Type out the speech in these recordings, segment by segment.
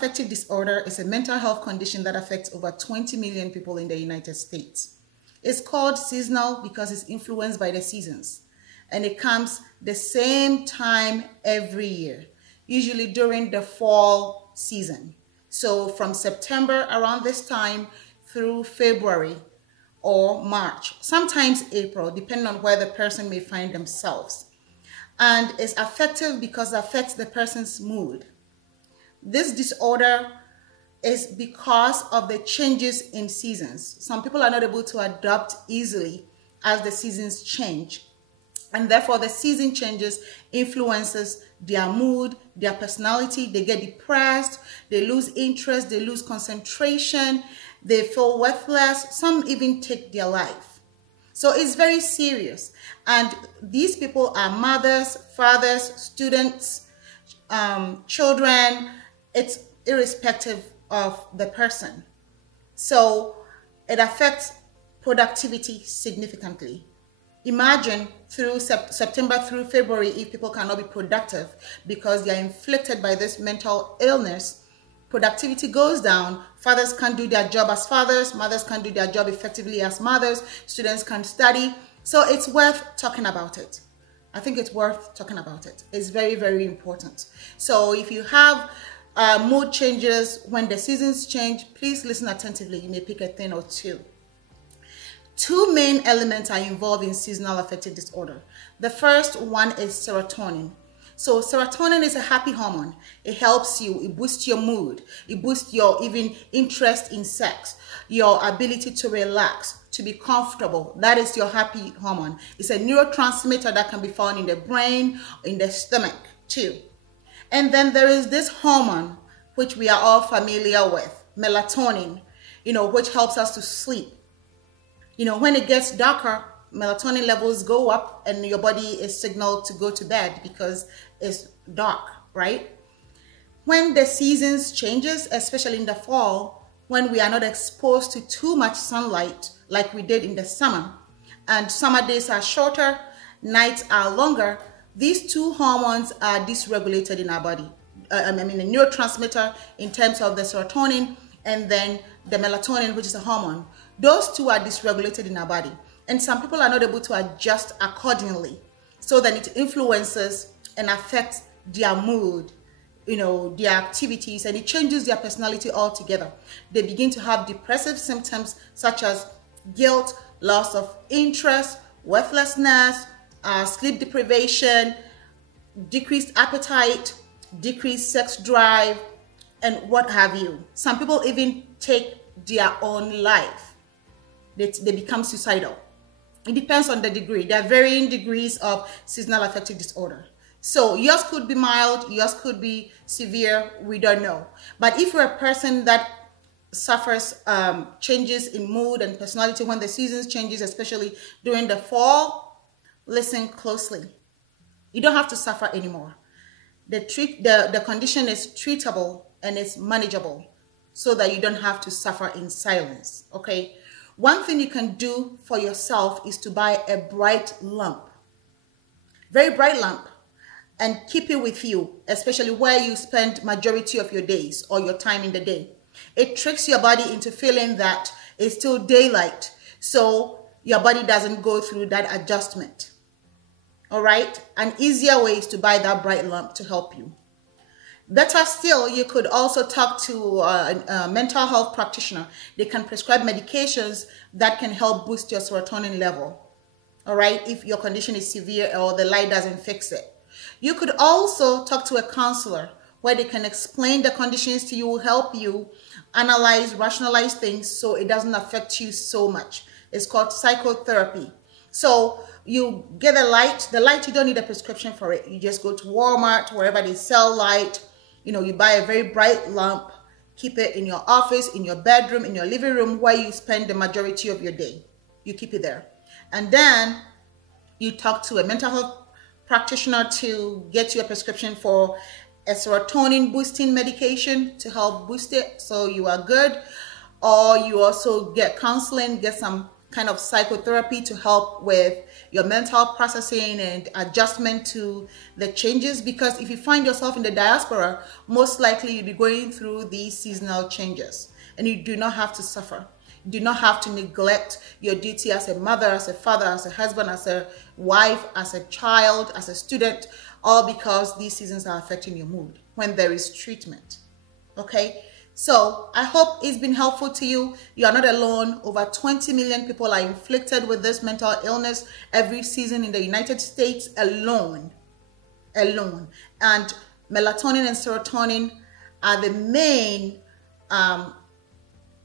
affective disorder is a mental health condition that affects over 20 million people in the United States. It's called seasonal because it's influenced by the seasons, and it comes the same time every year, usually during the fall season. So from September around this time through February or March, sometimes April, depending on where the person may find themselves. And it's affective because it affects the person's mood. This disorder is because of the changes in seasons. Some people are not able to adapt easily as the seasons change. And therefore, the season changes influences their mood, their personality. They get depressed, they lose interest, they lose concentration, they feel worthless. Some even take their life. So it's very serious. And these people are mothers, fathers, students, children. It's irrespective of the person. So it affects productivity significantly. Imagine through September through February, if people cannot be productive because they are inflicted by this mental illness, productivity goes down. Fathers can't do their job as fathers. Mothers can't do their job effectively as mothers. Students can't study. So it's worth talking about it. I think it's worth talking about it. It's very, very important. So if you have mood changes when the seasons change, please listen attentively. You may pick a thing or two. Two main elements are involved in seasonal affective disorder. The first one is serotonin. So serotonin is a happy hormone. It helps you, it boosts your mood, it boosts your even interest in sex, your ability to relax, to be comfortable. That is your happy hormone. It's a neurotransmitter that can be found in the brain, in the stomach too. And then there is this hormone, which we are all familiar with, melatonin, which helps us to sleep. When it gets darker, melatonin levels go up and your body is signaled to go to bed because it's dark, right? When the seasons changes, especially in the fall, when we are not exposed to too much sunlight like we did in the summer, and summer days are shorter, nights are longer, these two hormones are dysregulated in our body. The neurotransmitter in terms of the serotonin and then the melatonin, which is a hormone. Those two are dysregulated in our body. And some people are not able to adjust accordingly. So then it influences and affects their mood, their activities, and it changes their personality altogether. They begin to have depressive symptoms such as guilt, loss of interest, worthlessness, sleep deprivation, decreased appetite, decreased sex drive, and what have you. Some people even take their own life. They become suicidal. It depends on the degree. There are varying degrees of seasonal affective disorder. So yours could be mild, yours could be severe, we don't know. But if you're a person that suffers changes in mood and personality when the seasons changes, especially during the fall, listen closely. You don't have to suffer anymore. The condition is treatable and it's manageable so that you don't have to suffer in silence, okay? One thing you can do for yourself is to buy a bright lamp, very bright lamp, and keep it with you, especially where you spend majority of your days or your time in the day. It tricks your body into feeling that it's still daylight, so your body doesn't go through that adjustment. All right? An easier way is to buy that bright lamp to help you. Better still, you could also talk to a mental health practitioner. They can prescribe medications that can help boost your serotonin level. All right, if your condition is severe or the light doesn't fix it. You could also talk to a counselor where they can explain the conditions to you, help you analyze, rationalize things so it doesn't affect you so much. It's called psychotherapy. So you get a light. The light, you don't need a prescription for it. You just go to Walmart, wherever they sell light. You buy a very bright lamp, keep it in your office, in your bedroom, in your living room, where you spend the majority of your day. You keep it there. And then you talk to a mental health practitioner to get you a prescription for a serotonin boosting medication to help boost it so you are good. Or you also get counseling, get some kind of psychotherapy to help with your mental processing and adjustment to the changes, because if you find yourself in the diaspora, most likely you'll be going through these seasonal changes, and you do not have to suffer. You do not have to neglect your duty as a mother, as a father, as a husband, as a wife, as a child, as a student, all because these seasons are affecting your mood when there is treatment. Okay? So I hope it's been helpful to you. You are not alone. Over 20 million people are inflicted with this mental illness every season in the United States alone. And melatonin and serotonin are the main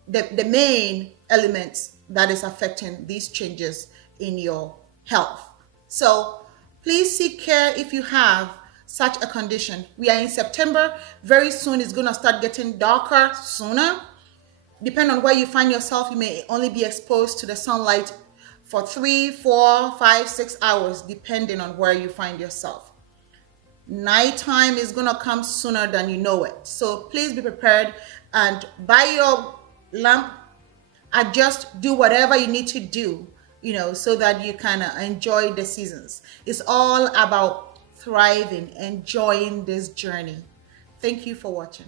the main elements that is affecting these changes in your health. So please seek care if you have such a condition. We are in September. Very soon it's going to start getting darker sooner. Depending on where you find yourself, you may only be exposed to the sunlight for 3, 4, 5, 6 hours, depending on where you find yourself. Nighttime is going to come sooner than you know it. So please be prepared and buy your lamp. Adjust, do whatever you need to do, so that you can enjoy the seasons. It's all about thriving, enjoying this journey. Thank you for watching.